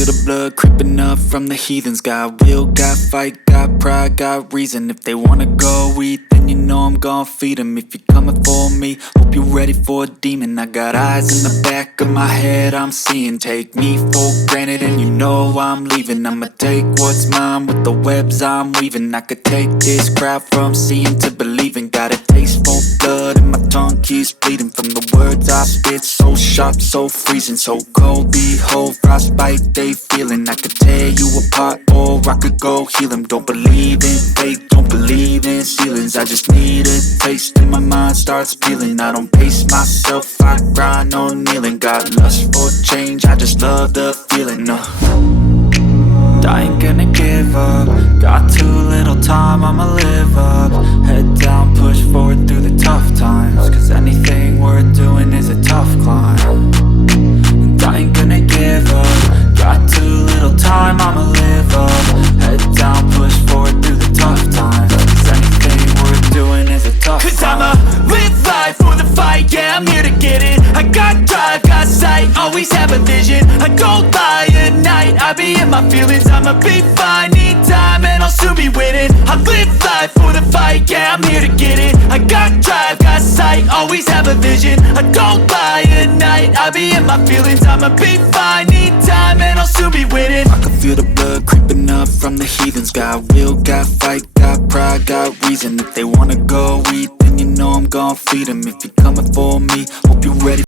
feel the blood creeping up from the heathens. Got will, got fight, got pride, got reason. If they wanna go eat, then you know I'm gon' feed them. If you're coming for me, hope you're ready for a demon. I got eyes in the back of my head, I'm seeing. Take me for granted and you know I'm leaving. I'ma take what's mine with the webs I'm weaving. I could take this crowd from seeing to believing. Got a taste for blood and my tongue keeps bleeding from the words I spit. So sharp, so freezing, so cold. Behold, frostbite they feeling. I could tear you apart or I could go heal them. Don't believe in fate, don't believe in ceilings. I just need a taste and my mind starts peeling. I don't pace myself, I grind on kneeling. Got lust for change, I just love the feeling. I ain't gonna give up. Got too little time, I'ma live up. Head down, push forward through the tough times. Cause anything worth doing is a tough climb. And I ain't gonna give up. Got too little time, I'ma live up. Head down, push forward through the tough times. Cause anything worth doing is a tough climb. Cause I'ma live life for the fight, yeah, I'm here to get it. I got drive, got sight, always have a vision. I don't lie at night, I be in my feelings. I'ma be fine, need time and I'll soon be winning. I live life for the fight, yeah, I'm here to get it. I got drive, got sight, always have a vision. I don't lie at night, I be in my feelings. I'ma be fine, need time and I'll soon be winning. I can feel the blood creeping up from the heathens. Got will, got fight, got pride, got reason. If they wanna go eat, then you know I'm gon' feed them. If you're coming for me, hope you're ready